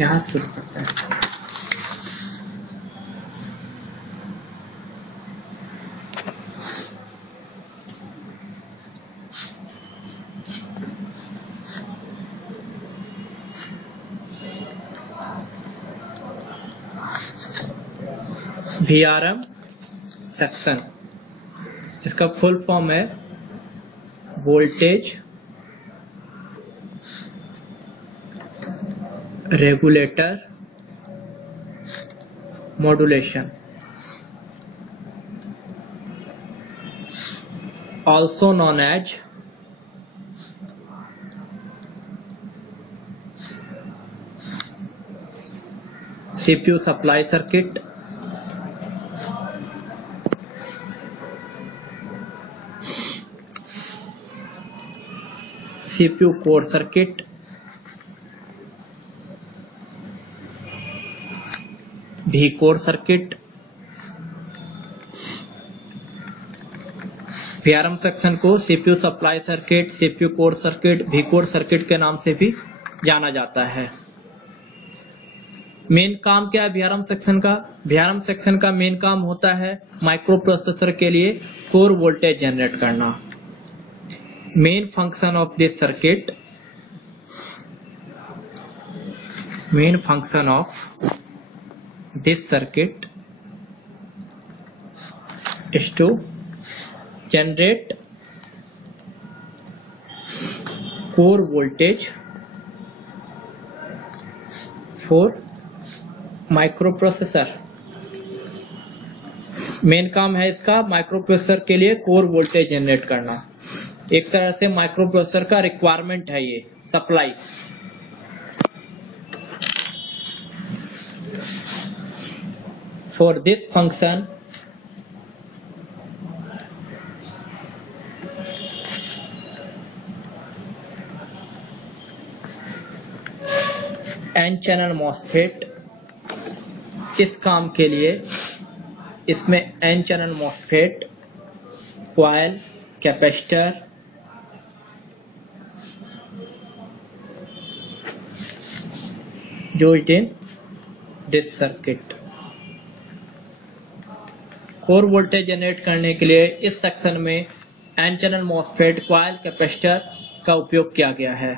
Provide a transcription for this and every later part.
यहाँ से शुरू करते हैं। VRM सेक्शन, इसका फुल फॉर्म है voltage regulator modulation, also known as CPU supply circuit, CPU core circuit, V core circuit। VRM section को CPU supply circuit, CPU core circuit, V core circuit के नाम से भी जाना जाता है। मेन काम क्या है VRM सेक्शन का? VRM सेक्शन का मेन काम होता है माइक्रो प्रोसेसर के लिए कोर वोल्टेज जनरेट करना। Main function of this circuit, main function of this circuit is to generate core voltage for microprocessor। Main काम है इसका माइक्रो प्रोसेसर के लिए कोर वोल्टेज जनरेट करना। एक तरह से माइक्रो प्रोसेसर का रिक्वायरमेंट है ये supply. For this function N channel MOSFET, इस काम के लिए इसमें N channel MOSFET, coil, capacitor, used in this circuit. Core voltage generate करने के लिए इस सेक्शन में N channel MOSFET, coil, capacitor का उपयोग किया गया है।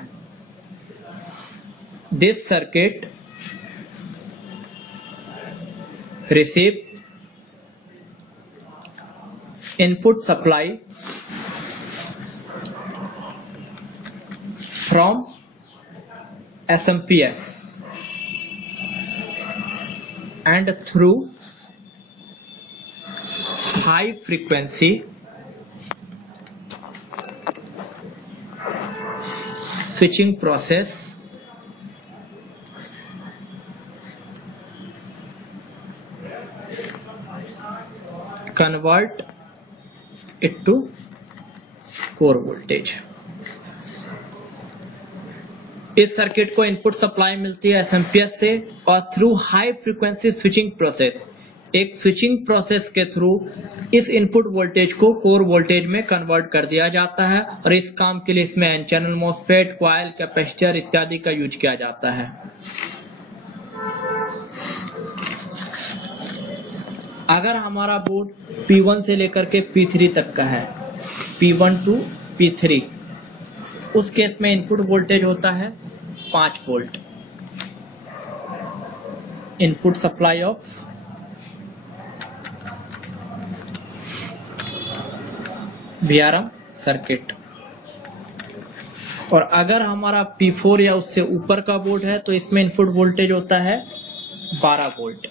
This circuit receive input supply from SMPS and through high frequency switching process convert it to core voltage। इस सर्किट को इनपुट सप्लाई मिलती है एसएमपीएस से और through high frequency switching process, एक स्विचिंग प्रोसेस के थ्रू इस इनपुट वोल्टेज को कोर वोल्टेज में कन्वर्ट कर दिया जाता है और इस काम के लिए इसमें N channel MOSFET, coil, capacitor इत्यादि का यूज किया जाता है। अगर हमारा बोर्ड P1 से लेकर के P3 तक का है, P1 to P3, उस केस में इनपुट वोल्टेज होता है 5 volt. Input supply of VRM circuit. और अगर हमारा P4 या उससे ऊपर का बोर्ड है तो इसमें इनपुट वोल्टेज होता है 12 वोल्ट।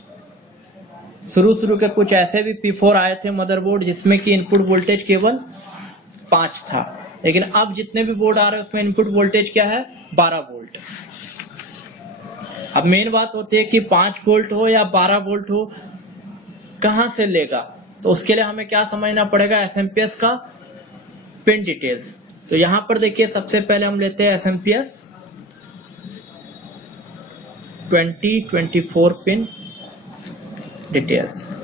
शुरू के कुछ ऐसे भी P4 आए थे मदरबोर्ड जिसमें कि इनपुट वोल्टेज केवल 5 था, लेकिन अब जितने भी बोर्ड आ रहे हैं उसमें इनपुट वोल्टेज क्या है 12 वोल्ट। अब मेन बात होती है कि 5 वोल्ट हो या 12 वोल्ट हो कहां से लेगा, तो उसके लिए हमें क्या समझना पड़ेगा, एसएमपीएस का पिन डिटेल्स। तो यहां पर देखिए सबसे पहले हम लेते हैं एसएमपीएस 2024 पिन डिटेल्स।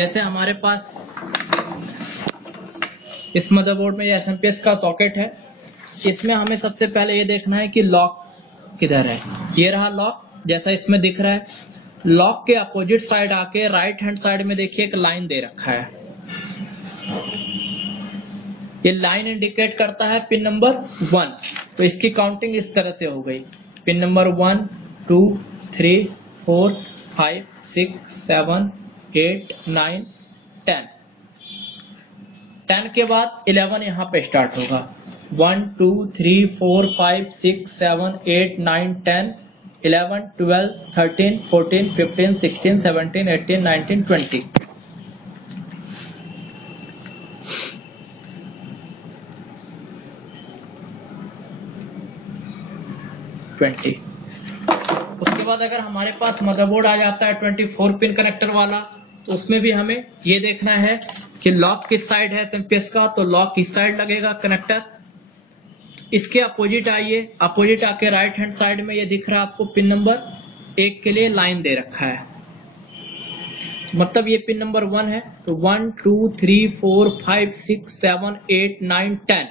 जैसे हमारे पास इस मदरबोर्ड में SMPS का सॉकेट है, इसमें हमें सबसे पहले ये देखना है कि लॉक किधर है। ये रहा लॉक, जैसा इसमें दिख रहा है। लॉक के अपोजिट साइड आके राइट हैंड साइड में देखिए एक लाइन दे रखा है। ये लाइन इंडिकेट करता है पिन नंबर 1। तो इसकी काउंटिंग इस तरह से हो गई। Pin number 1 2 3 4 5 6 7 8 9 10। 10 के बाद 11 यहाँ पे स्टार्ट होगा। 1 2 3 4 5 6 7 8 9 10 11 12 13 14 15 16 17 18 19 20। उसके बाद अगर हमारे पास मदरबोर्ड आ जाता है 24 पिन कनेक्टर वाला, तो उसमें भी हमें ये देखना है कि लॉक किस साइड है SMPS का। तो लॉक किस साइड लगेगा कनेक्टर। इसके अपोजिट आइए, अपोजिट आके राइट हैंड साइड में ये दिख रहा है आपको पिन नंबर 1 के लिए लाइन दे रखा है, मतलब ये पिन नंबर 1 है। तो 1 2 3 4 5 6 7 8 9 10।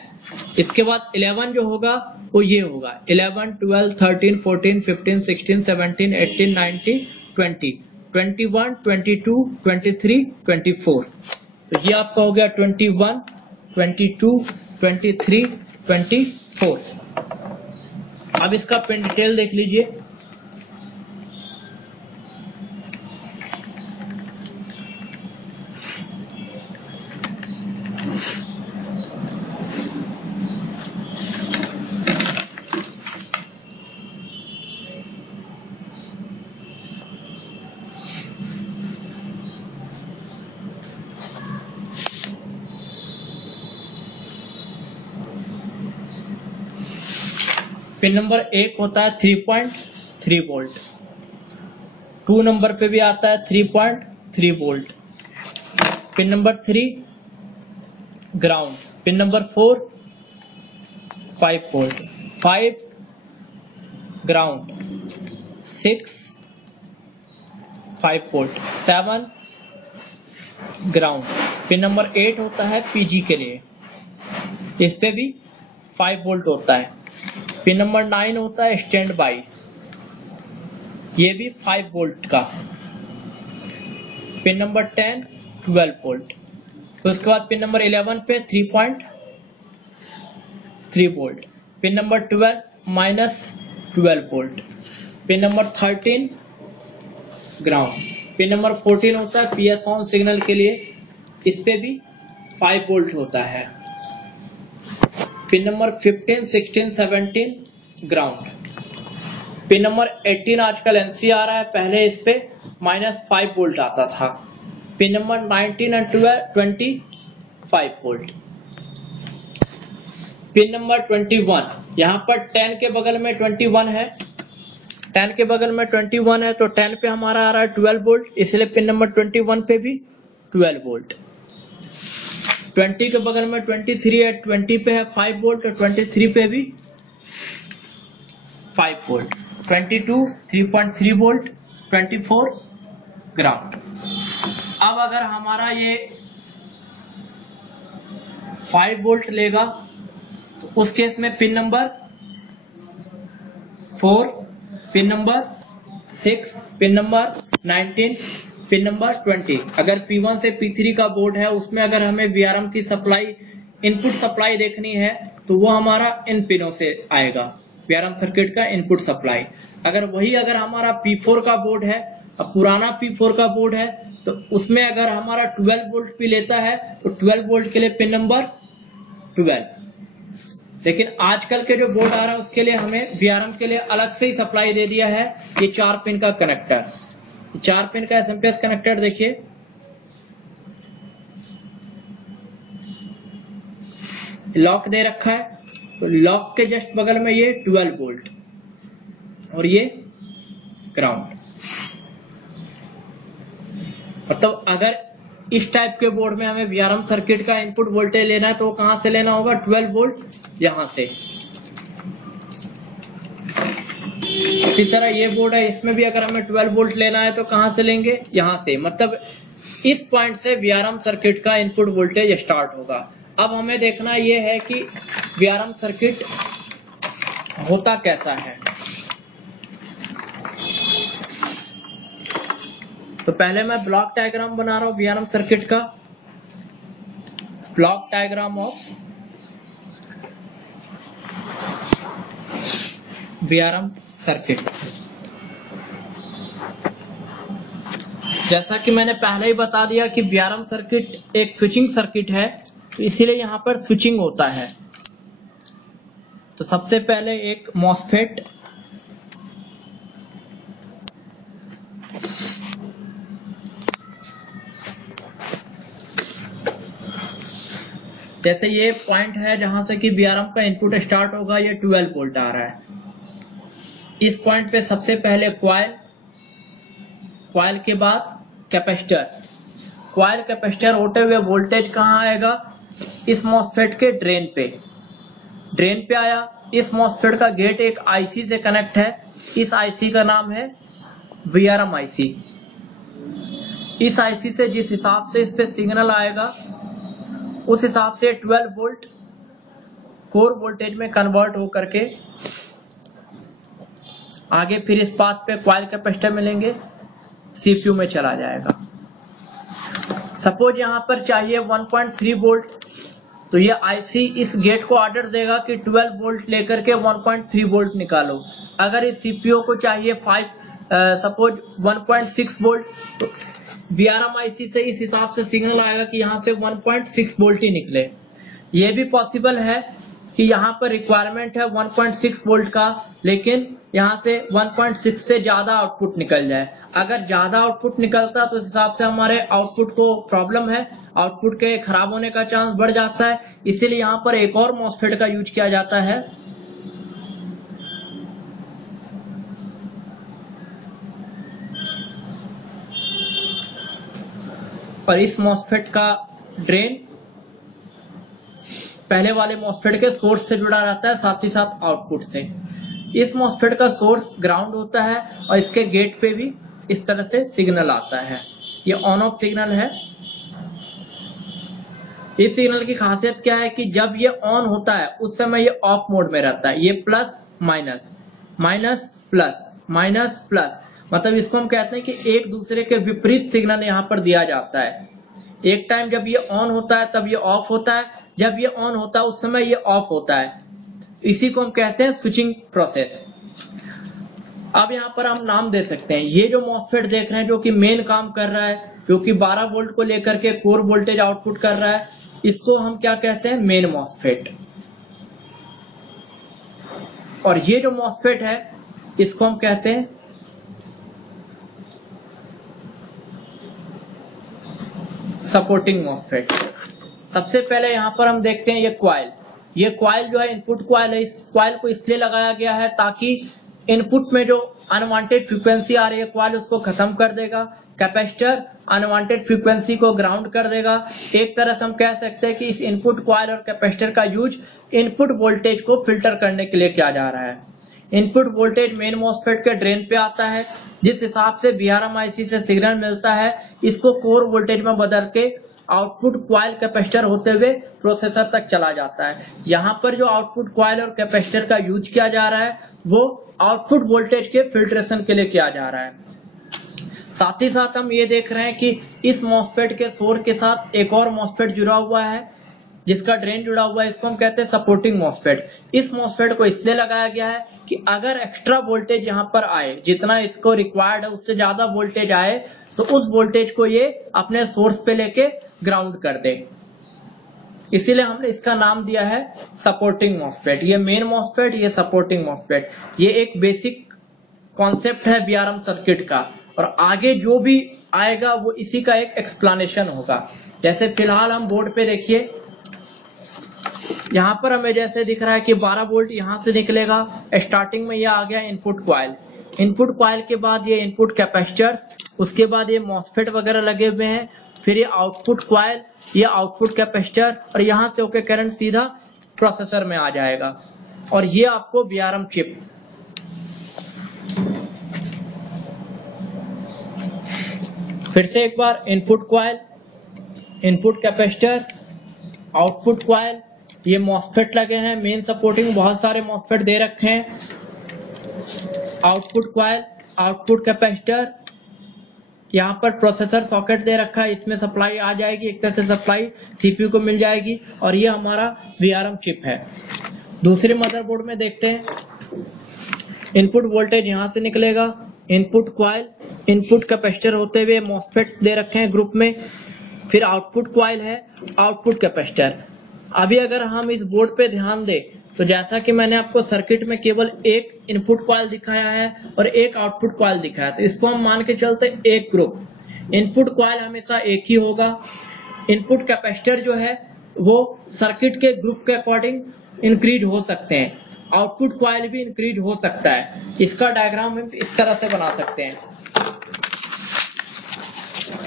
इसके बाद 11 जो होगा वो ये होगा 11 12 13 14 15 16 17 18 19 20 21 22 23 24। तो ये आपका हो गया 21 22 23 24। अब इसका पिन डिटेल देख लीजिए। पिन नंबर 1 होता है 3.3 वोल्ट। 2 नंबर पे भी आता है 3.3 volt. Pin number 3 ground. Pin number 4 5 volt. 5 ground. 6 5 volt. 7 ground. Pin number 8 होता है PG के लिए, इस पे भी 5 वोल्ट होता है। पिन नंबर 9 होता है स्टैंड बाई, ये भी 5 वोल्ट का। Pin number 10 12 volt. तो उसके बाद पिन नंबर 11 पे 3.3 volt. Pin number 12 -12 volt. Pin number 13 ground. Pin number 14 होता है PS ऑन सिग्नल के लिए, इस पे भी 5 वोल्ट होता है। Pin number 15 16 17 ground. Pin number 18 आजकल NC आ रहा है, पहले इस पे -5 वोल्ट आता था। पिन नंबर 19 और 20 5 वोल्ट। पिन नंबर 21, यहाँ पर 10 के बगल में 21 है, 10 के बगल में 21 है, तो 10 पे हमारा आ रहा है 12 वोल्ट, इसलिए पिन नंबर 21 पे भी 12 वोल्ट। 20 के बगल में 23 है, 20 पे है 5 वोल्ट और 23 पे भी 5 वोल्ट। 22 3.3 वोल्ट। 24 ग्राउंड। अब अगर हमारा ये 5 वोल्ट लेगा तो उस केस में pin number 4, pin number 6, pin number 19, pin number 20। अगर P1 से P3 का बोर्ड है, उसमें अगर हमें VRM की सप्लाई, इनपुट सप्लाई देखनी है, तो वो हमारा इन पिनों से आएगा, VRM सर्किट का इनपुट सप्लाई। अगर हमारा P4 का बोर्ड है, अब पुराना P4 का बोर्ड है, तो उसमें अगर हमारा 12 वोल्ट भी लेता है, तो 12 वोल्ट के लिए पिन नंबर 12। लेकिन आजकल के जो बोर्ड आ रहा है उसके लिए हमें VRM के लिए अलग से ही सप्लाई दे दिया है, ये 4 पिन का कनेक्टर। 4 पिन का SMPS कनेक्टर देखिए, लॉक दे रखा है, तो लॉक के जस्ट बगल में ये 12 वोल्ट और ये ग्राउंड। मतलब अगर इस टाइप के बोर्ड में हमें VRM सर्किट का इनपुट वोल्टेज लेना है, तो वो कहां से लेना होगा? 12 वोल्ट यहां से। इसी तरह ये बोर्ड है, इसमें भी अगर हमें 12 वोल्ट लेना है तो कहां से लेंगे? यहां से। मतलब इस पॉइंट से VRM सर्किट का इनपुट वोल्टेज स्टार्ट होगा। अब हमें देखना यह है कि VRM सर्किट होता कैसा है। तो पहले मैं ब्लॉक डायग्राम बना रहा हूं VRM सर्किट का। Block diagram of VRM circuit. जैसा कि मैंने पहले ही बता दिया कि VRM सर्किट एक स्विचिंग सर्किट है, इसीलिए यहां पर स्विचिंग होता है। तो सबसे पहले एक मॉसफेट, जैसे ये पॉइंट है जहां से कि VRM का इनपुट स्टार्ट होगा, ये 12 वोल्ट आ रहा है। इस पॉइंट पे सबसे पहले कॉइल, कॉइल के बाद कैपेसिटर। कॉइल कैपेसिटर होते हुए वोल्टेज कहां आएगा? इस मॉसफेट के ड्रेन पे। ड्रेन पे आया। इस मॉसफेट का गेट एक आईसी से कनेक्ट है। इस आईसी का नाम है VRM आईसी। इस आईसी से जिस हिसाब से इस पे सिग्नल आएगा उस हिसाब से 12 वोल्ट कोर वोल्टेज में कन्वर्ट हो करके आगे फिर इस पाथ पे कॉइल कैपेसिटर मिलेंगे, सीपीयू में चला जाएगा। सपोज यहां पर चाहिए 1.3 वोल्ट, तो ये आईसी इस गेट को ऑर्डर देगा कि 12 वोल्ट लेकर के 1.3 वोल्ट निकालो। अगर इस सीपीयू को चाहिए सपोज 1.6 वोल्ट, तो VRM आईसी से इस हिसाब से सिग्नल आएगा कि यहां से 1.6 वोल्ट ही निकले। ये भी पॉसिबल है कि यहां पर रिक्वायरमेंट है 1.6 वोल्ट का, लेकिन यहां से 1.6 से ज्यादा आउटपुट निकल जाए। अगर ज्यादा आउटपुट निकलता तो इस हिसाब से हमारे आउटपुट को प्रॉब्लम है, आउटपुट के खराब होने का चांस बढ़ जाता है। इसीलिए यहां पर एक और मॉसफेट का यूज किया जाता है, और इस मॉसफेट का ड्रेन पहले वाले मॉसफेट के सोर्स से जुड़ा रहता है, साथ ही साथ आउटपुट से। इस मॉसफेट का सोर्स ग्राउंड होता है और इसके गेट पे भी इस तरह से सिग्नल आता है। ये ऑन ऑफ सिग्नल है। इस सिग्नल की खासियत क्या है कि जब ये ऑन होता है उस समय ये ऑफ मोड में रहता है। ये plus minus, minus plus, minus plus, मतलब इसको हम कहते हैं कि एक दूसरे के विपरीत सिग्नल यहाँ पर दिया जाता है। एक टाइम जब ये ऑन होता है तब ये ऑफ होता है, जब ये ऑन होता है उस समय ये ऑफ होता है। इसी को हम कहते हैं स्विचिंग प्रोसेस। अब यहाँ पर हम नाम दे सकते हैं। ये जो मॉसफेट देख रहे हैं जो कि मेन काम कर रहा है, जो कि 12 वोल्ट को लेकर के कोर वोल्टेज आउटपुट कर रहा है, इसको हम क्या कहते हैं? Main MOSFET. और ये जो मॉसफेट है इसको हम कहते हैं सपोर्टिंग मॉसफेट। सबसे पहले यहां पर हम देखते हैं ये कॉइल। ये कॉइल जो है इनपुट कॉइल है। इस कॉइल को इसलिए लगाया गया है ताकि इनपुट में जो अनवांटेड फ्रीक्वेंसी आ रही है कॉइल उसको खत्म कर देगा। कैपेसिटर अनवांटेड फ्रीक्वेंसी को ग्राउंड कर देगा। एक तरह से हम कह सकते हैं कि इस इनपुट कॉइल और कैपेसिटर का यूज इनपुट वोल्टेज को फिल्टर करने के लिए किया जा रहा है। इनपुट वोल्टेज मेन मॉसफेट के ड्रेन पे आता है। जिस हिसाब से VRM आईसी से सिग्नल मिलता है इसको कोर वोल्टेज में बदल के आउटपुट कॉइल कैपेसिटर होते हुए प्रोसेसर तक चला जाता है। यहाँ पर जो आउटपुट कॉइल और कैपेसिटर का यूज किया जा रहा है वो आउटपुट वोल्टेज के फिल्ट्रेशन के लिए किया जा रहा है। साथ ही साथ हम ये देख रहे हैं कि इस मॉसफेट के सोर्स के साथ एक और मॉसफेट जुड़ा हुआ है जिसका ड्रेन जुड़ा हुआ है। इसको हम कहते हैं सपोर्टिंग मॉसफेट। इस मॉसफेट को इसलिए लगाया गया है कि अगर एक्स्ट्रा वोल्टेज यहाँ पर आए, जितना इसको रिक्वायर्ड है उससे ज्यादा वोल्टेज आए, तो उस वोल्टेज को ये अपने सोर्स पे लेके ग्राउंड कर दे। इसीलिए हमने इसका नाम दिया है सपोर्टिंग मॉसफेट। ये मेन मॉसफेट, ये सपोर्टिंग मॉसफेट। ये एक बेसिक कॉन्सेप्ट है VRM सर्किट का, और आगे जो भी आएगा वो इसी का एक एक्सप्लेनेशन होगा। जैसे फिलहाल हम बोर्ड पे देखिए, यहां पर हमें जैसे दिख रहा है कि 12 वोल्ट यहां से निकलेगा। स्टार्टिंग में ये आ गया इनपुट कॉइल। इनपुट कॉइल के बाद ये इनपुट कैपेसिटर्स, उसके बाद ये मॉसफेट वगैरह लगे हुए हैं, फिर ये आउटपुट कॉइल, ये आउटपुट कैपेसिटर, और यहां से होकर करंट सीधा प्रोसेसर में आ जाएगा। और ये आपको VRM चिप। फिर से एक बार, input coil, input capacitor, output coil, ये मॉसफेट लगे हैं, मेन सपोर्टिंग बहुत सारे मॉसफेट दे रखे हैं, आउटपुट कॉइल, आउटपुट कैपेसिटर, यहाँ पर प्रोसेसर सॉकेट दे रखा है, इसमें सप्लाई आ जाएगी, एक तरह से सप्लाई सीपीयू को मिल जाएगी, और ये हमारा VRM चिप है। दूसरे मदरबोर्ड में देखते हैं, इनपुट वोल्टेज यहां से निकलेगा, इनपुट कॉइल, इनपुट कैपेसिटर होते हुए मॉसफेट्स दे रखे हैं ग्रुप में, फिर आउटपुट कॉइल है, आउटपुट कैपेसिटर। अभी अगर हम इस बोर्ड पे ध्यान दें तो जैसा कि मैंने आपको सर्किट में केवल एक इनपुट कॉइल दिखाया है और एक आउटपुट कॉइल दिखाया, तो इसको हम मान के चलते एक ग्रुप। इनपुट कॉइल हमेशा एक ही होगा, इनपुट कैपेसिटर जो है वो सर्किट के ग्रुप के अकॉर्डिंग इंक्रीज हो सकते हैं, आउटपुट कॉइल भी इंक्रीज हो सकता है। इसका डायग्राम हम इस तरह से बना सकते हैं।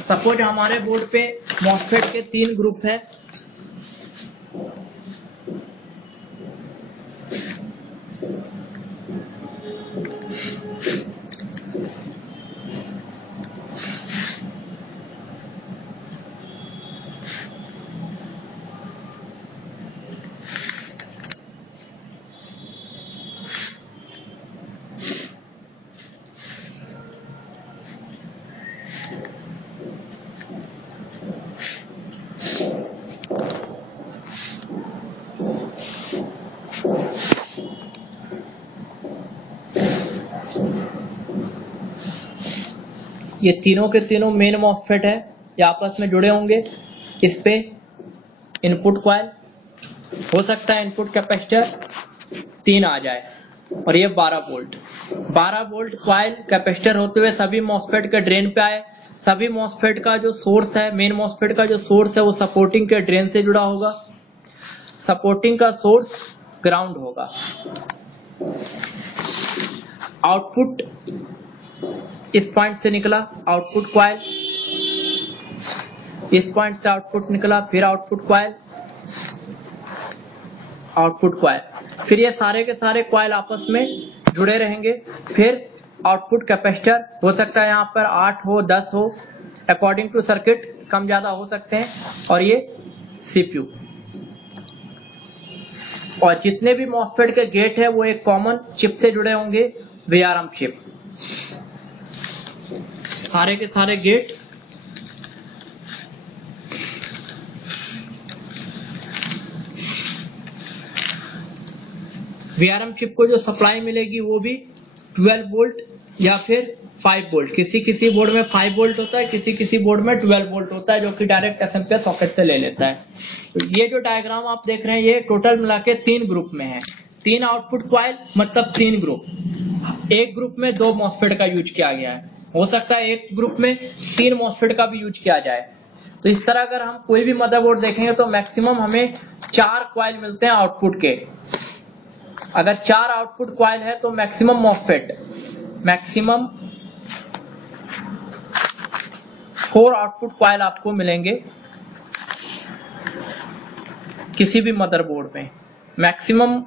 सपोज हमारे बोर्ड पे मॉसफेट के 3 ग्रुप है, ये तीनों के तीनों मेन मॉसफेट है, ये आपस में जुड़े होंगे। इस पे इनपुट कॉइल हो सकता है, इनपुट कैपेसिटर 3 आ जाए, और ये 12 वोल्ट कॉइल कैपेसिटर होते हुए सभी मॉसफेट के ड्रेन पे आए। सभी मॉसफेट का जो सोर्स है, मेन मॉसफेट का जो सोर्स है वो सपोर्टिंग के ड्रेन से जुड़ा होगा, सपोर्टिंग का सोर्स ग्राउंड होगा। आउटपुट इस पॉइंट से निकला, आउटपुट कॉइल, इस पॉइंट से आउटपुट निकला, फिर आउटपुट कॉइल, आउटपुट कॉइल, फिर ये सारे के सारे कॉइल आपस में जुड़े रहेंगे। फिर आउटपुट कैपेसिटर हो सकता है यहाँ पर 8 हो 10 हो, अकॉर्डिंग टू सर्किट कम ज्यादा हो सकते हैं, और ये सीपीयू। और जितने भी मॉसफेट के गेट है वो एक कॉमन चिप से जुड़े होंगे, VRM चिप। सारे के सारे गेट VRM चिप को जो सप्लाई मिलेगी वो भी 12 वोल्ट या फिर 5 वोल्ट। किसी बोर्ड में 5 वोल्ट होता है, किसी बोर्ड में 12 वोल्ट होता है, जो कि डायरेक्ट SMP सॉकेट से ले लेता है। तो ये जो डायग्राम आप देख रहे हैं ये टोटल मिला के 3 ग्रुप में है। 3 आउटपुट कॉइल मतलब 3 ग्रुप। एक ग्रुप में 2 मॉसफेट का यूज किया गया है, हो सकता है एक ग्रुप में 3 मॉसफेट का भी यूज किया जाए। तो इस तरह अगर हम कोई भी मदरबोर्ड देखेंगे तो मैक्सिमम हमें 4 कॉइल मिलते हैं आउटपुट के। अगर 4 आउटपुट कॉइल है तो maximum MOSFET, maximum 4 output coil आपको मिलेंगे किसी भी मदरबोर्ड में। मैक्सिमम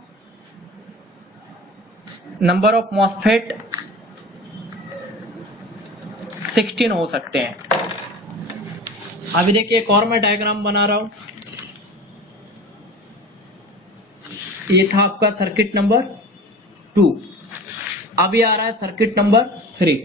नंबर ऑफ मॉसफेट 16 हो सकते हैं। अभी देखिए एक और मैं डायग्राम बना रहा हूं। ये था आपका सर्किट नंबर 2, अभी आ रहा है सर्किट नंबर 3।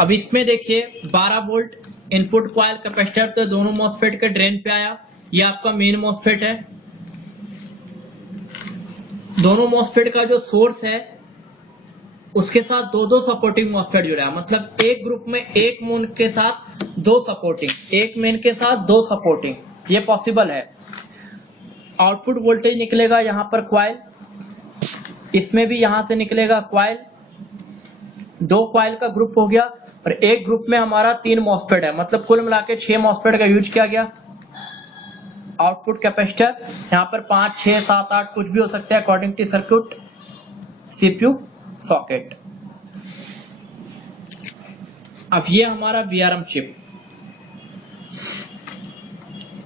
अब इसमें देखिए 12 वोल्ट इनपुट कॉइल कैपेसिटर तो दोनों मॉसफेट के ड्रेन पे आया। ये आपका मेन मॉसफेट है, दोनों मॉसफेट का जो सोर्स है उसके साथ दो दो सपोर्टिंग मॉसफेट जुड़ा है, मतलब एक ग्रुप में एक मेन के साथ दो सपोर्टिंग, एक मेन के साथ दो सपोर्टिंग, ये पॉसिबल है। आउटपुट वोल्टेज निकलेगा यहां पर क्वाइल, इसमें भी यहां से निकलेगा क्वाइल, दो क्वाइल का ग्रुप हो गया और एक ग्रुप में हमारा 3 मॉसफेट है, मतलब कुल मिला के 6 मॉसफेट का यूज किया गया। आउटपुट कैपेसिटर यहां पर 5, 6, 7, 8 कुछ भी हो सकता है according to circuit, CPU socket. अब ये हमारा VRM चिप,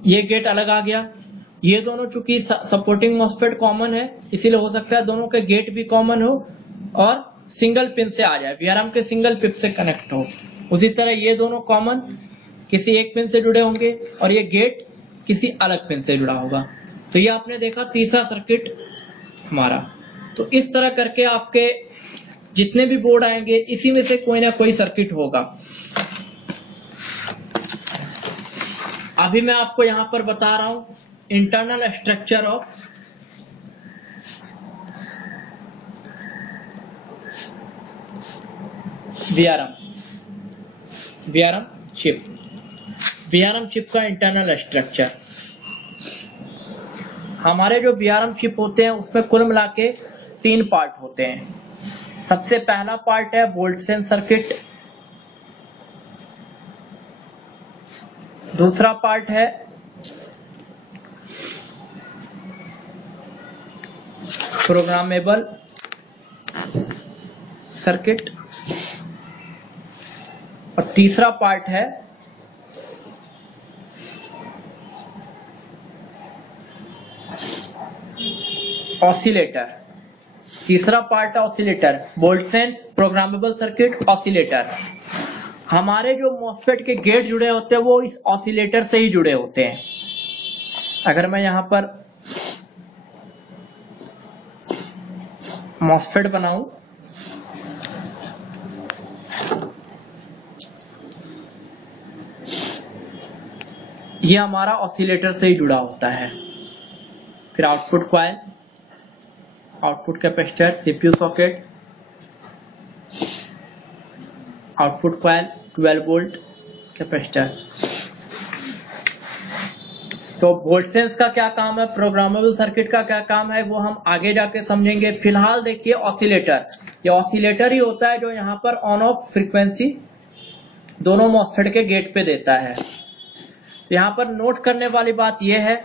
ये गेट अलग आ गया। ये दोनों चूंकि सपोर्टिंग मॉसफेट कॉमन है इसीलिए हो सकता है दोनों के गेट भी कॉमन हो और सिंगल पिन से आ जाए, VRM के सिंगल पिन से कनेक्ट हो। उसी तरह ये दोनों कॉमन किसी एक पिन से जुड़े होंगे और ये गेट किसी अलग पिन से जुड़ा होगा। तो ये आपने देखा तीसरा सर्किट हमारा। तो इस तरह करके आपके जितने भी बोर्ड आएंगे इसी में से कोई ना कोई सर्किट होगा। अभी मैं आपको यहां पर बता रहा हूं internal structure of VRM chip. VRM chip का इंटरनल स्ट्रक्चर, हमारे जो VRM चिप होते हैं उसमें कुल मिला के 3 पार्ट होते हैं। सबसे पहला पार्ट है वोल्ट सेंस सर्किट, दूसरा पार्ट है प्रोग्रामेबल सर्किट और तीसरा पार्ट है ऑसिलेटर। तीसरा पार्ट है oscillator, volt sense, programmable circuit, oscillator. हमारे जो मॉसफेट के गेट जुड़े होते हैं वो इस ऑसिलेटर से ही जुड़े होते हैं। अगर मैं यहां पर मॉसफेट बनाऊं, ये हमारा ऑसिलेटर से ही जुड़ा होता है। फिर output coil, output capacitor, CPU socket, output coil, 12 volt capacitor. तो वोल्ट सेंस का क्या काम है, प्रोग्रामेबल सर्किट का क्या काम है, वो हम आगे जाके समझेंगे। फिलहाल देखिए ऑसिलेटर, ये ऑसिलेटर ही होता है जो यहां पर ऑन ऑफ फ्रीक्वेंसी दोनों मॉसफेट के गेट पे देता है। तो यहां पर नोट करने वाली बात यह है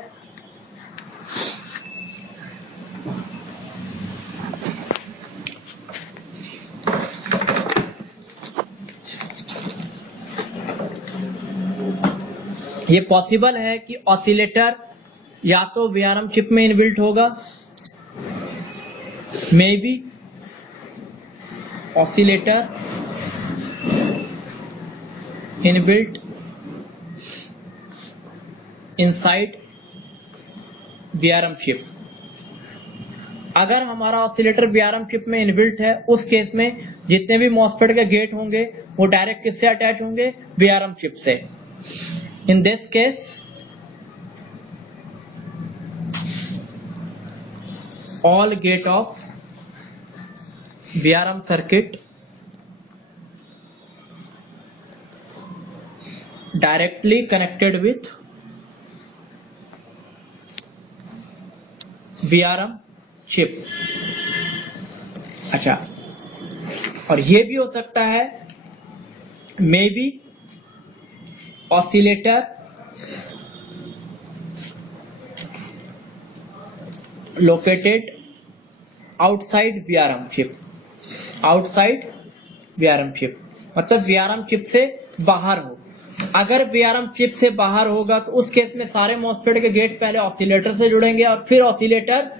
ये पॉसिबल है कि ऑसिलेटर या तो VRM चिप में इनबिल्ट होगा, may be oscillator inbuilt inside VRM chip. अगर हमारा ऑसिलेटर VRM चिप में इनबिल्ट है उस केस में जितने भी मॉसफेट के गेट होंगे वो डायरेक्ट किससे अटैच होंगे, VRM चिप से। In this case, all gate of VRM circuit directly connected with VRM chip। अच्छा, और ये भी हो सकता है may be oscillator located outside VRM chip, outside VRM chip मतलब VRM चिप से बाहर हो। अगर VRM चिप से बाहर होगा तो उस केस में सारे मॉसफेट के गेट पहले ऑसिलेटर से जुड़ेंगे और फिर ऑसिलेटर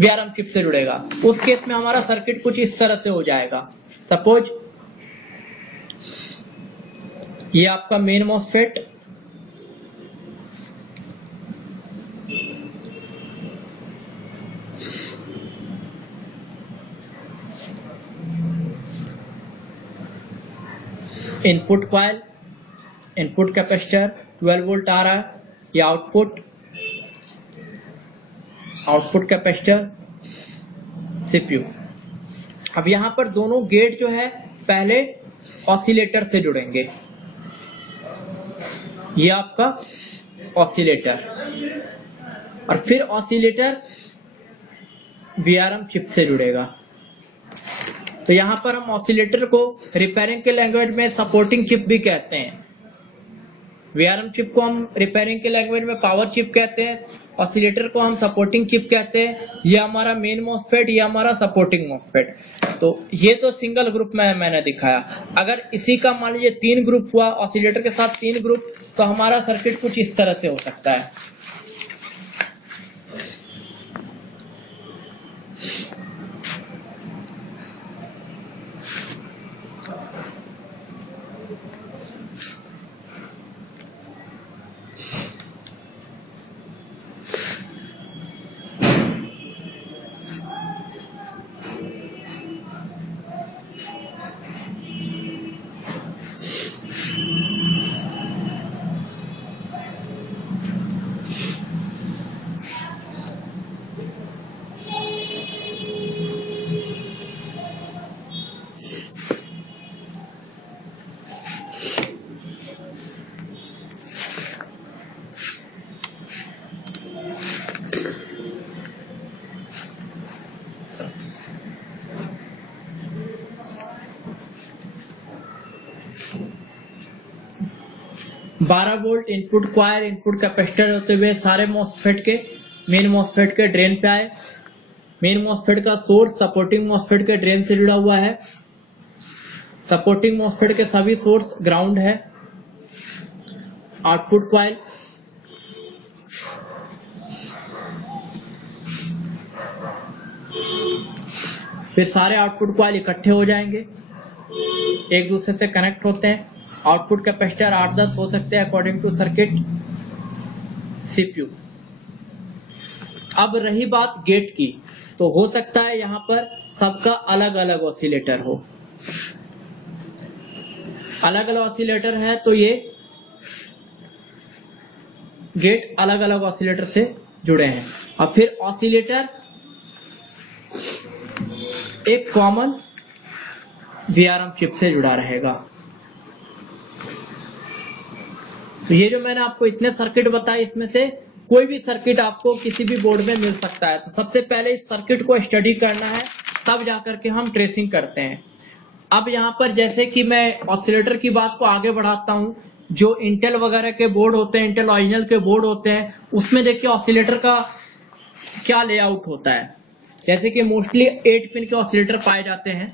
VRM चिप से जुड़ेगा। उस केस में हमारा सर्किट कुछ इस तरह से हो जाएगा। सपोज ये आपका main MOSFET, input coil, input capacitor 12 volt आ रहा है, ये आउटपुट, आउटपुट कैपेसिटर सीपीयू। अब यहाँ पर दोनों गेट जो है पहले ऑसिलेटर से जुड़ेंगे, ये आपका ऑसिलेटर, और फिर ऑसिलेटर VRM चिप से जुड़ेगा। तो यहाँ पर हम ऑसिलेटर को रिपेयरिंग के लैंग्वेज में सपोर्टिंग चिप भी कहते हैं। VRM चिप को हम रिपेयरिंग के लैंग्वेज में पावर चिप कहते हैं, ऑसिलेटर को हम सपोर्टिंग चिप कहते हैं। ये हमारा मेन मॉसफेट, ये हमारा सपोर्टिंग मॉसफेट। तो ये तो सिंगल ग्रुप में मैंने दिखाया। अगर इसी का मान लीजिए 3 ग्रुप हुआ, ऑसिलेटर के साथ 3 ग्रुप, तो हमारा सर्किट कुछ इस तरह से हो सकता है। 12 वोल्ट इनपुट क्वायर, इनपुट कैपेसिटर होते हुए सारे मॉसफेट के मेन मॉसफेट के ड्रेन पे आए। मेन मॉसफेट का सोर्स सपोर्टिंग मॉसफेट के ड्रेन से जुड़ा हुआ है। सपोर्टिंग मॉसफेट के सभी सोर्स ग्राउंड है। आउटपुट क्वाइल, फिर सारे आउटपुट क्वाइल इकट्ठे हो जाएंगे, एक दूसरे से कनेक्ट होते हैं। आउटपुट कैपेसिटर 8-10 हो सकते हैं अकॉर्डिंग टू सर्किट। सीपीयू। अब रही बात गेट की, तो हो सकता है यहां पर सबका अलग अलग ऑसिलेटर हो। अलग अलग ऑसिलेटर है तो ये गेट अलग अलग ऑसिलेटर से जुड़े हैं। अब फिर ऑसिलेटर एक कॉमन VRM चिप से जुड़ा रहेगा। तो ये जो मैंने आपको इतने सर्किट बताए, इसमें से कोई भी सर्किट आपको किसी भी बोर्ड में मिल सकता है। तो सबसे पहले इस सर्किट को स्टडी करना है, तब जाकर के हम ट्रेसिंग करते हैं। अब यहाँ पर जैसे कि मैं ऑसिलेटर की बात को आगे बढ़ाता हूँ, जो इंटेल वगैरह के बोर्ड होते हैं, इंटेल ओरिजिनल के बोर्ड होते हैं, उसमें देखिए ऑसिलेटर का क्या लेआउट होता है। जैसे कि मोस्टली 8 पिन के ऑसिलेटर पाए जाते हैं।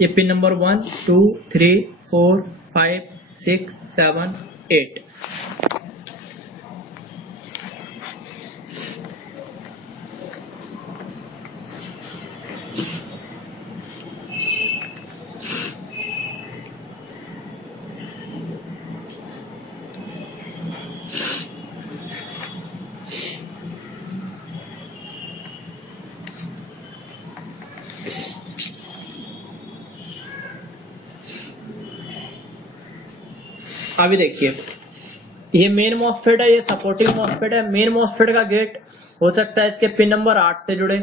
ये पिन नंबर 1, 2, 3, 4, 5, 6, 7, 8। अभी देखिए, ये मेन मॉसफेट है, ये सपोर्टिंग मॉसफेट है। मेन मॉसफेट का गेट हो सकता है इसके पिन नंबर 8 से जुड़े,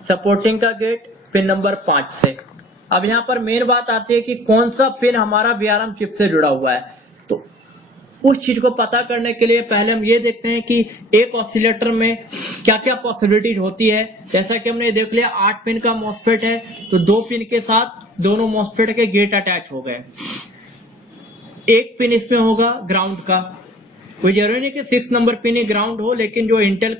सपोर्टिंग का गेट पिन नंबर 5 से। अब यहाँ पर मेन बात आती है कि कौन सा पिन हमारा VRM चिप से जुड़ा हुआ है। तो उस चीज को पता करने के लिए पहले हम ये देखते हैं कि एक ऑसिलेटर में क्या क्या पॉसिबिलिटीज होती है। जैसा कि हमने देख लिया 8 पिन का मॉसफेट है, तो 2 पिन के साथ दोनों मॉसफेट के गेट अटैच हो गए। एक पिन इसमें होगा ग्राउंड का। कोई जरूरी नहीं कि 6 नंबर पिन ही ग्राउंड हो, लेकिन जो इंटेल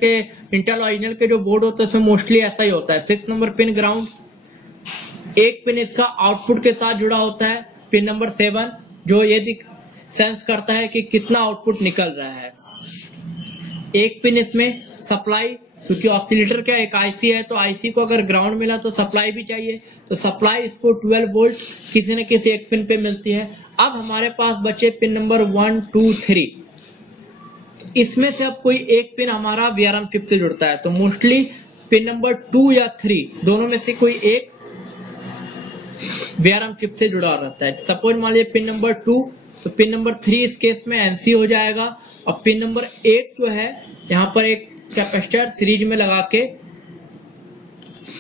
ओरिजिनल के जो बोर्ड होते हैं उसमें मोस्टली ऐसा ही होता है, 6 नंबर पिन ग्राउंड। एक पिन इसका आउटपुट के साथ जुड़ा होता है, पिन नंबर 7, जो ये सेंस करता है कि कितना आउटपुट निकल रहा है। एक पिन इसमें सप्लाई, क्योंकि ऑसिलेटर क्या एक आईसी है, तो आईसी को अगर ग्राउंड मिला तो सप्लाई भी चाहिए, तो सप्लाई इसको 12 वोल्ट किसी न किसी एक पिन पे मिलती है। अब हमारे पास बचे पिन नंबर 1, 2, 3। इसमें से अब कोई एक पिन हमारा VRM चिप से जुड़ता है, तो मोस्टली पिन नंबर 2 या 3 दोनों में से कोई एक VRM चिप से जुड़ा रहता है। सपोज मान लीजिए पिन नंबर 2, तो पिन नंबर 3 इस केस में NC हो जाएगा, और पिन नंबर 8 जो है यहाँ पर एक कैपेसिटर सीरीज में लगा के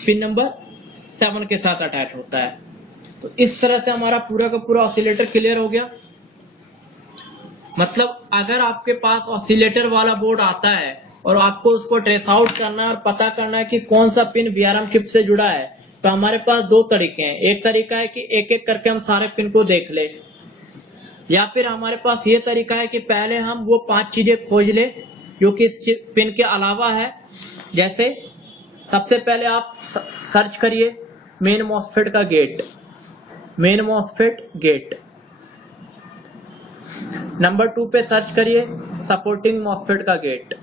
पिन नंबर 7 के साथ अटैच होता है। तो इस तरह से हमारा पूरा का पूरा ऑसिलेटर क्लियर हो गया। मतलब अगर आपके पास ऑसिलेटर वाला बोर्ड आता है और आपको उसको ट्रेस आउट करना है और पता करना है कि कौन सा पिन VRM चिप से जुड़ा है, तो हमारे पास दो तरीके हैं। एक तरीका है कि एक एक करके हम सारे पिन को देख ले, या फिर हमारे पास ये तरीका है कि पहले हम वो 5 चीजें खोज ले जो कि इस पिन के अलावा है। जैसे सबसे पहले आप सर्च करिए मेन मॉसफेट का gate, main MOSFET gate. Number 2 पे सर्च करिए सपोर्टिंग मॉसफेट का गेट।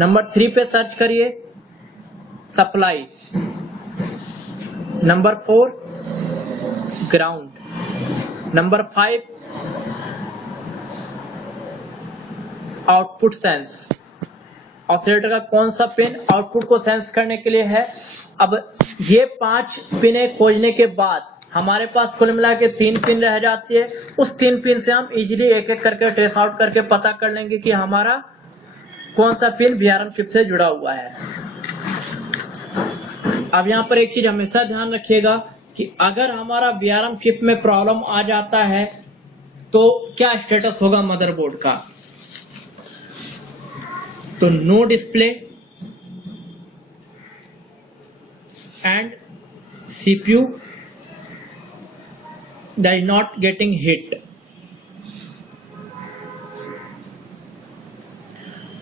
नंबर 3 पे सर्च करिए supply. Number 4 ground. Number 5 output sense. Oscillator का कौन सा पिन आउटपुट को सेंस करने के लिए है। अब ये 5 पिनें खोजने के बाद हमारे पास कुल मिला के 3 पिन रह जाती है। उस 3 पिन से हम इजीली एक एक करके ट्रेस आउट करके पता कर लेंगे कि हमारा कौन सा पिन VRM चिप से जुड़ा हुआ है। अब यहाँ पर एक चीज हमेशा ध्यान रखिएगा कि अगर हमारा VRM चिप में प्रॉब्लम आ जाता है तो क्या स्टेटस होगा मदरबोर्ड का। तो no display and CPU that is not getting hit।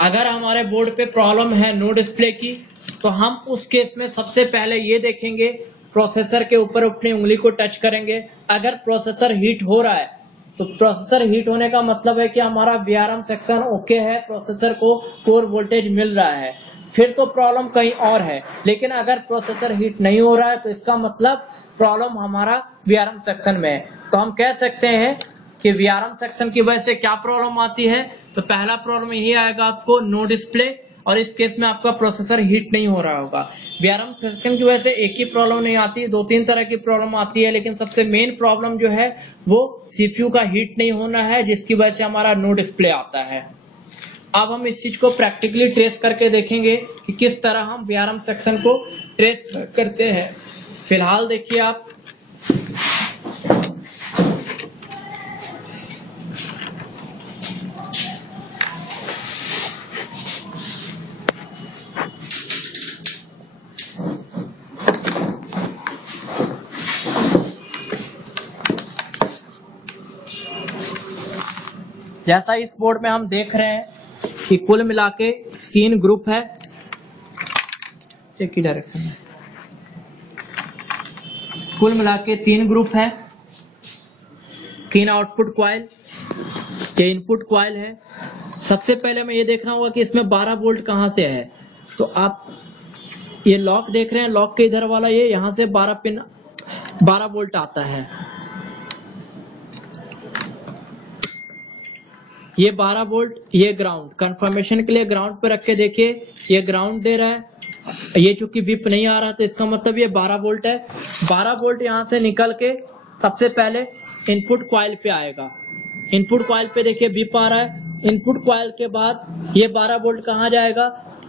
अगर हमारे बोर्ड पे प्रॉब्लम है नो डिस्प्ले की, तो हम उस केस में सबसे पहले ये देखेंगे, प्रोसेसर के ऊपर अपनी उंगली को टच करेंगे। अगर प्रोसेसर हीट हो रहा है तो प्रोसेसर हीट होने का मतलब है कि हमारा VRM सेक्शन ओके है, प्रोसेसर को कोर वोल्टेज मिल रहा है, फिर तो प्रॉब्लम कहीं और है। लेकिन अगर प्रोसेसर हीट नहीं हो रहा है तो इसका मतलब प्रॉब्लम हमारा VRM सेक्शन में है। तो हम कह सकते हैं कि VRM सेक्शन की वजह से क्या प्रॉब्लम आती है। तो पहला प्रॉब्लम यही आएगा आपको नो डिस्प्ले, और इस केस में आपका प्रोसेसर हीट नहीं हो रहा होगा। VRM सेक्शन की वजह से एक ही प्रॉब्लम नहीं आती, 2-3 तरह की प्रॉब्लम आती है, लेकिन सबसे मेन प्रॉब्लम जो है वो CPU का हीट नहीं होना है, जिसकी वजह से हमारा नो डिस्प्ले आता है। अब हम इस चीज को प्रैक्टिकली ट्रेस करके देखेंगे कि किस तरह हम VRM सेक्शन को ट्रेस करते हैं। फिलहाल देखिए आप जैसा इस बोर्ड में हम देख रहे हैं कि कुल मिला के 3 ग्रुप है, एक ही डायरेक्शन में, कुल मिला के 3 ग्रुप है, 3 आउटपुट कॉइल, ये इनपुट कॉइल है। सबसे पहले मैं ये देखना होगा कि इसमें 12 वोल्ट कहां से है। तो आप ये लॉक देख रहे हैं, लॉक के इधर वाला ये यहां से 12 वोल्ट आता है। ये 12 वोल्ट, ये ग्राउंड, कंफर्मेशन के लिए ग्राउंड पे रख के देखिए, ये ग्राउंड दे रहा है। ये चूंकि विप नहीं आ रहा तो इसका मतलब ये 12 वोल्ट है। 12 वोल्ट यहां से निकल के सबसे पहले इनपुट कॉइल पे आएगा। इनपुट कॉइल पे देखिए विप आ रहा है। इनपुट कॉइल के बाद ये 12 वोल्ट कहां जाएगा,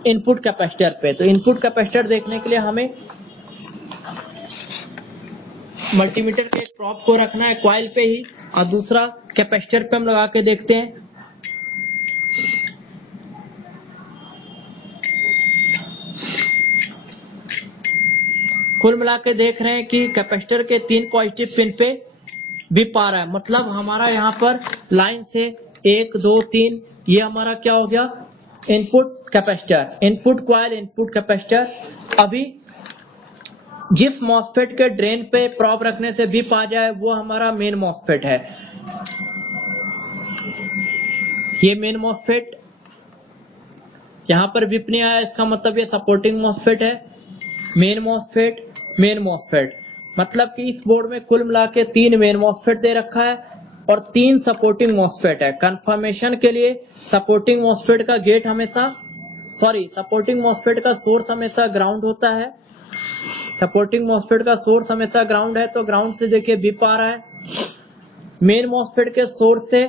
इनपुट कैपेसिटर पे। तो इनपुट कैपेसिटर देखने के लिए हमें मल्टीमीटर के एक प्रॉप को रखना है कॉइल पे ही, और दूसरा कैपेसिटर पे हम लगा के देखते हैं। कुल मिला के देख रहे हैं कि कैपेसिटर के 3 पॉजिटिव पिन पे विप आ रहा है। मतलब हमारा यहाँ पर लाइन से 1 2 3 ये हमारा क्या हो गया, input capacitor, input coil, input capacitor. अभी जिस मॉसफेट के ड्रेन पे प्रॉप रखने से विप आ जाए वो हमारा मेन मॉसफेट है। ये मेन मॉसफेट, यहां पर विप नहीं आया, इसका मतलब ये सपोर्टिंग मॉसफेट है। मेन मॉसफेट, मेन मॉसफेट, मतलब कि इस बोर्ड में कुल मिला के 3 मेन मॉसफेट दे रखा है और 3 सपोर्टिंग मॉसफेट है। कंफर्मेशन के लिए सपोर्टिंग मॉसफेट का गेट हमेशा सपोर्टिंग मॉसफेट का सोर्स हमेशा ग्राउंड होता है। सपोर्टिंग मॉसफेट का सोर्स हमेशा ग्राउंड है, तो ग्राउंड से देखिए बिप आ रहा है। मेन मॉसफेट के सोर्स से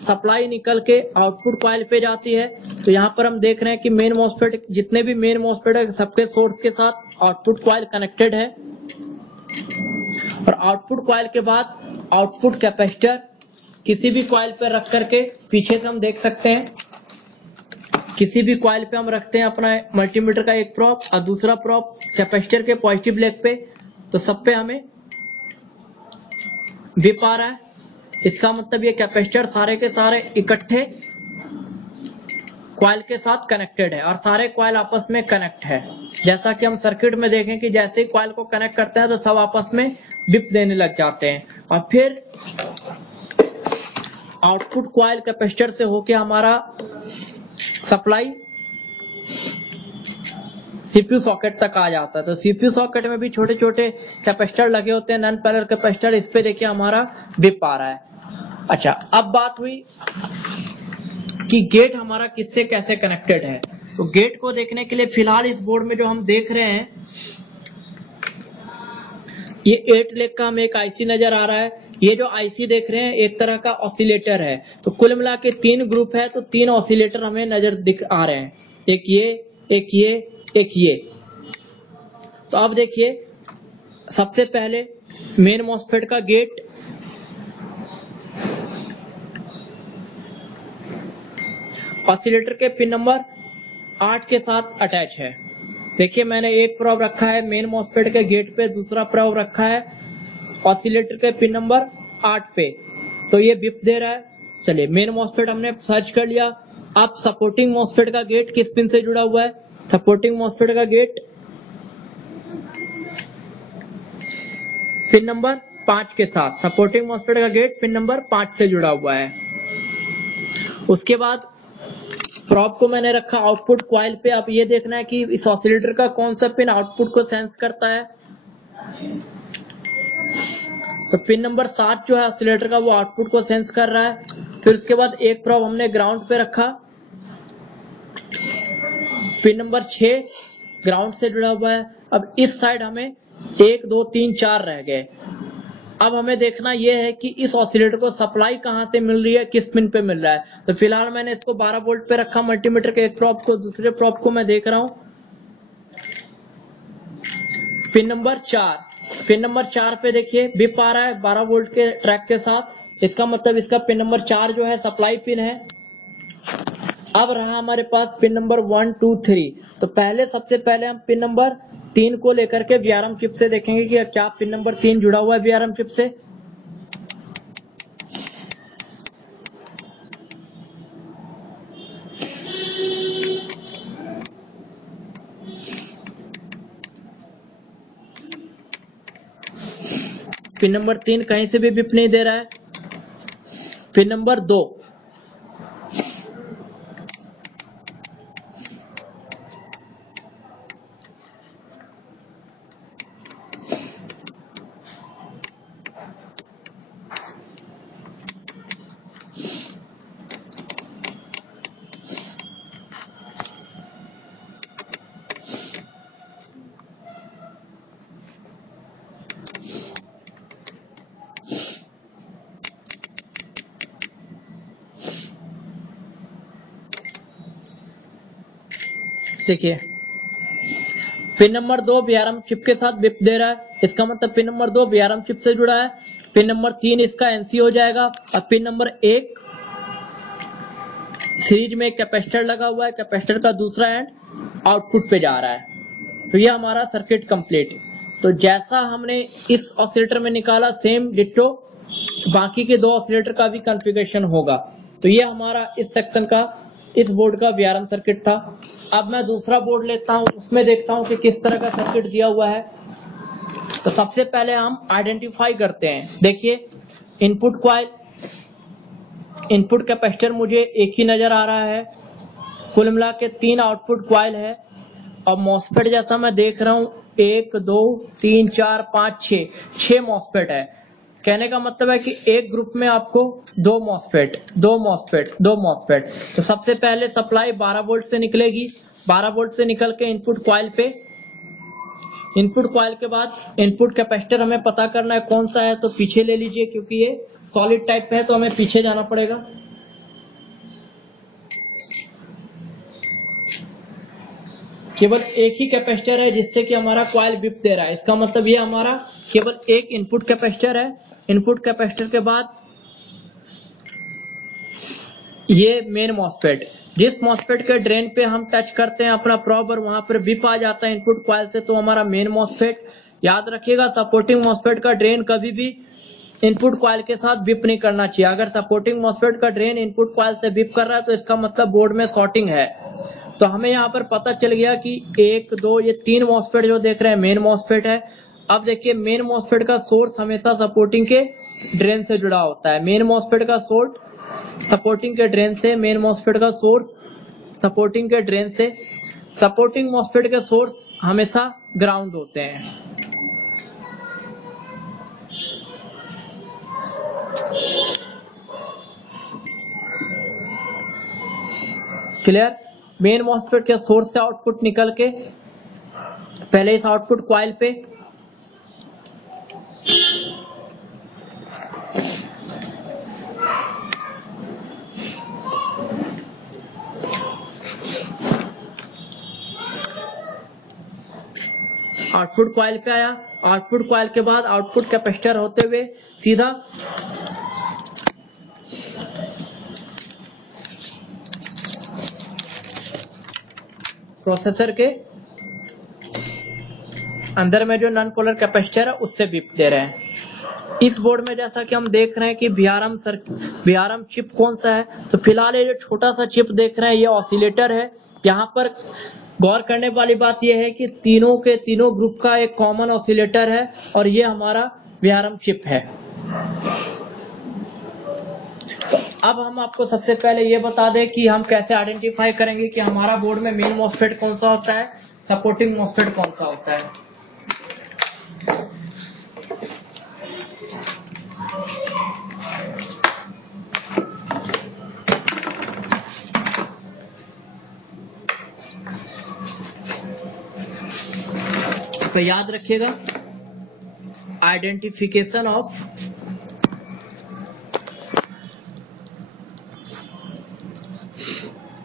सप्लाई निकल के आउटपुट कॉइल पे जाती है। तो यहाँ पर हम देख रहे हैं कि मेन मॉसफेट, जितने भी मेन मॉसफेट है सबके सोर्स के साथ आउटपुट कॉइल कनेक्टेड है। और आउटपुट कॉइल के बाद आउटपुट कैपेसिटर किसी भी कॉइल पर रख करके, पीछे से हम देख सकते हैं किसी भी कॉइल पे हम रखते हैं अपना मल्टीमीटर का एक प्रोब और दूसरा प्रोब कैपेसिटर के पॉजिटिव लेग पे, तो सब पे हमें बिप आ रहा है। इसका मतलब ये कैपेसिटर सारे के सारे इकट्ठे कॉइल के साथ कनेक्टेड है और सारे कॉइल आपस में कनेक्ट है। जैसा कि हम सर्किट में देखें कि जैसे ही कॉइल को कनेक्ट करते हैं तो सब आपस में बिप देने लग जाते हैं। और फिर आउटपुट कॉइल कैपेसिटर से होके हमारा सप्लाई सीपीयू सॉकेट तक आ जाता है। तो सीपीयू सॉकेट में भी छोटे छोटे कैपेसिटर लगे होते हैं, नॉन पैरेलल कैपेसिटर। इस पे देखिए हमारा बिप आ रहा है। अच्छा, अब बात हुई कि गेट हमारा किससे कैसे कनेक्टेड है। तो गेट को देखने के लिए फिलहाल इस बोर्ड में जो हम देख रहे हैं, ये 8 लेग का हमें एक आईसी नजर आ रहा है। ये जो आईसी देख रहे हैं एक तरह का ऑसिलेटर है। तो कुल मिला के 3 ग्रुप है, तो 3 ऑसिलेटर हमें नजर दिख आ रहे हैं, एक ये, एक ये, एक ये। तो अब देखिए, सबसे पहले मेन मॉसफेट का गेट ऑसिलेटर के पिन नंबर 8 के साथ अटैच है। देखिए मैंने एक प्रोब रखा है मेन मॉसफेट के गेट पे, दूसरा प्रोब रखा है ऑसिलेटर के पिन नंबर 8 पे। तो ये बिप दे रहा है। चलिए, मेन मॉसफेट हमने सर्च कर लिया। अब सपोर्टिंग मॉसफेट का गेट किस पिन से जुड़ा हुआ है? सपोर्टिंग मॉसफेट का गेट पिन नंबर 5 के साथ, सपोर्टिंग मॉसफेट का गेट पिन नंबर 5 से जुड़ा हुआ है। उसके बाद प्रोब को मैंने रखा आउटपुट कॉइल पे। अब ये देखना है कि इस ऑसिलेटर का कौन सा पिन आउटपुट को सेंस करता है। तो पिन नंबर 7 जो है ऑसिलेटर का, वो आउटपुट को सेंस कर रहा है। फिर उसके बाद एक प्रोब हमने ग्राउंड पे रखा, पिन नंबर 6 ग्राउंड से जुड़ा हुआ है। अब इस साइड हमें 1 2 3 4 रह गए। अब हमें देखना यह है कि इस ऑसिलेटर को सप्लाई कहां से मिल रही है, किस पिन पे मिल रहा है। तो फिलहाल मैंने इसको 12 वोल्ट पे रखा मल्टीमीटर के एक प्रोब को, दूसरे प्रोब को मैं देख रहा हूं पिन नंबर 4। पिन नंबर 4 पे देखिए बिप आ रहा है 12 वोल्ट के ट्रैक के साथ। इसका मतलब इसका पिन नंबर 4 जो है सप्लाई पिन है। अब रहा हमारे पास पिन नंबर 1 2 3। तो सबसे पहले हम पिन नंबर 3 को लेकर के VRM चिप से देखेंगे कि क्या पिन नंबर 3 जुड़ा हुआ है VRM चिप से। पिन नंबर 3 कहीं से भी बिप नहीं दे रहा है। पिन नंबर 2, देखिए पिन नंबर 2 VRM चिप के साथ बिप दे रहा है। इसका मतलब पिन नंबर 2 VRM चिप से जुड़ा है। पिन नंबर 3 इसका NC हो जाएगा। अब पिन नंबर 1 सीरीज में कैपेसिटर लगा हुआ है, कैपेसिटर का दूसरा एंड आउटपुट पे जा रहा है। तो ये हमारा सर्किट कंप्लीट। तो जैसा हमने इस ऑसिलेटर में निकाला सेम डिट्टो बाकी के 2 ऑसिलेटर का भी कॉन्फ़िगरेशन होगा। तो ये हमारा इस सेक्शन का, इस बोर्ड का VRM सर्किट था। अब मैं दूसरा बोर्ड लेता हूं, उसमें देखता हूं कि किस तरह का सर्किट दिया हुआ है। तो सबसे पहले हम आइडेंटिफाई करते हैं। देखिए इनपुट कॉइल, इनपुट कैपेसिटर मुझे एक ही नजर आ रहा है। कुल मिला के 3 आउटपुट कॉइल है। और मॉसफेट जैसा मैं देख रहा हूं 1 2 3 4 5 6 मॉसफेट है। कहने का मतलब है कि एक ग्रुप में आपको दो मॉसफेट तो सबसे पहले सप्लाई 12 वोल्ट से निकलेगी, 12 वोल्ट से निकल के इनपुट कॉइल पे, इनपुट कॉइल के बाद इनपुट कैपेसिटर हमें पता करना है कौन सा है, तो पीछे ले लीजिए क्योंकि ये सॉलिड टाइप पे है तो हमें पीछे जाना पड़ेगा। केवल एक ही कैपेसिटर है जिससे कि हमारा कॉइल बिप दे रहा है, इसका मतलब ये हमारा केवल एक इनपुट कैपेसिटर है। इनपुट कैपेसिटर के बाद ये मेन मॉसफेट, जिस मॉसफेट के ड्रेन पे हम टच करते हैं अपना प्रोब और वहां पर बिप आ जाता है इनपुट कॉइल से, तो हमारा मेन मॉसफेट। याद रखिएगा सपोर्टिंग मॉसफेट का ड्रेन कभी भी इनपुट कॉइल के साथ बिप नहीं करना चाहिए। अगर सपोर्टिंग मॉसफेट का ड्रेन इनपुट कॉइल से बिप कर रहा है तो इसका मतलब बोर्ड में शॉर्टिंग है। तो हमें यहाँ पर पता चल गया कि 1 2 ये 3 मॉसफेट जो देख रहे हैं मेन मॉसफेट है। अब देखिए मेन मॉसफेट का सोर्स हमेशा सपोर्टिंग के ड्रेन से जुड़ा होता है। मेन मॉसफेट का सोर्स सपोर्टिंग के ड्रेन से, मेन मॉसफेट का सोर्स सपोर्टिंग के ड्रेन से, सपोर्टिंग मॉसफेट के सोर्स हमेशा ग्राउंड होते हैं। क्लियर? मेन मॉसफेट के सोर्स से आउटपुट निकल के पहले इस आउटपुट कॉइल पे आउटपुट कॉइल पे आया, आउटपुट कॉइल के बाद आउटपुट कैपेसिटर होते हुए सीधा प्रोसेसर के अंदर में जो नॉन पोलर कैपेसिटर है उससे बिप दे रहे हैं। इस बोर्ड में जैसा कि हम देख रहे हैं कि VRM चिप कौन सा है, तो फिलहाल ये जो छोटा सा चिप देख रहे हैं ये ऑसिलेटर है। यहाँ पर गौर करने वाली बात यह है कि तीनों के तीनों ग्रुप का एक कॉमन ऑसिलेटर है और ये हमारा VRM चिप है। अब हम आपको सबसे पहले ये बता दें कि हम कैसे आइडेंटिफाई करेंगे कि हमारा बोर्ड में मेन मॉसफेट कौन सा होता है, सपोर्टिंग मॉसफेट कौन सा होता है। तो याद रखिएगा आइडेंटिफिकेशन ऑफ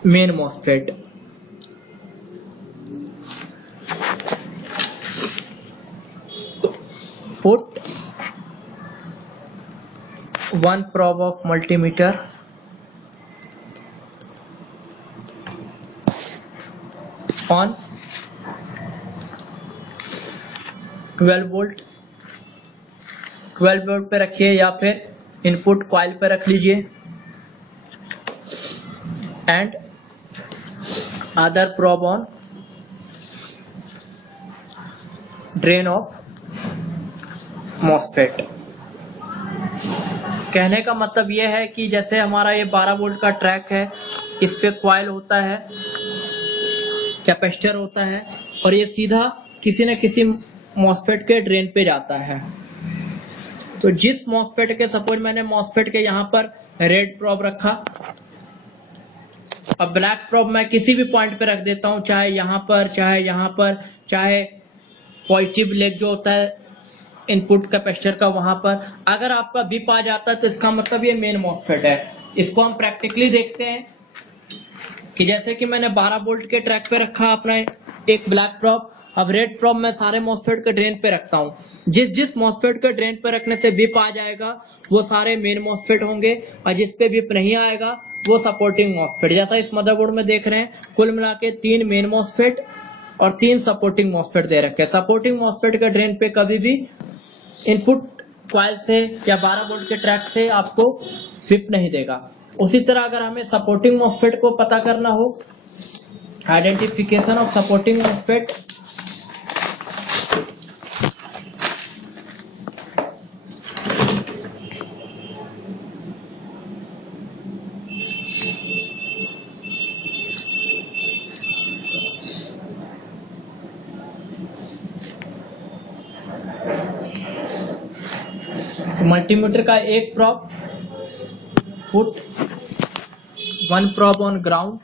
मेन मॉसफेट। तो put one probe of multimeter on 12 volt पे रखिए या फिर इनपुट कॉइल पे रख लीजिए and other probe on drain of MOSFET. कहने का मतलब यह है कि जैसे हमारा ये 12 वोल्ट का ट्रैक है, इस पे कॉइल होता है, कैपेसिटर होता है और ये सीधा किसी न किसी मॉसफेट के ड्रेन पे जाता है। तो जिस मॉसफेट के, सपोज मैंने मॉसफेट के यहाँ पर रेड प्रोब रखा, अब ब्लैक प्रोब मैं किसी भी पॉइंट पे रख देता हूं, चाहे यहाँ पर चाहे यहाँ पर, चाहे पॉजिटिव लेग जो होता है इनपुट कैपेसिटर का वहां पर। अगर आपका बिप आ जाता है तो इसका मतलब ये मेन मॉसफेट है। इसको हम प्रैक्टिकली देखते हैं कि जैसे कि मैंने 12 वोल्ट के ट्रैक पे रखा अपना एक ब्लैक प्रोब, अब रेड प्रोब मैं सारे मॉसफेट के ड्रेन पे रखता हूं। जिस मॉसफेट के ड्रेन पे रखने से बिप आ जाएगा वो सारे मेन मॉसफेट होंगे और जिस पे बिप नहीं आएगा वो सपोर्टिंग मॉसफेट। जैसा इस मदरबोर्ड में देख रहे हैं, कुल मिला के 3 मेन मॉसफेट और 3 सपोर्टिंग मॉसफेट दे रखे हैं। सपोर्टिंग मॉसफेट के ड्रेन पे कभी भी इनपुट कॉइल से या 12 वोल्ट के ट्रैक से आपको बिप नहीं देगा। उसी तरह अगर हमें सपोर्टिंग मॉसफेट को पता करना हो, identification of supporting MOSFET, multimeter का एक probe, put 1 probe on ground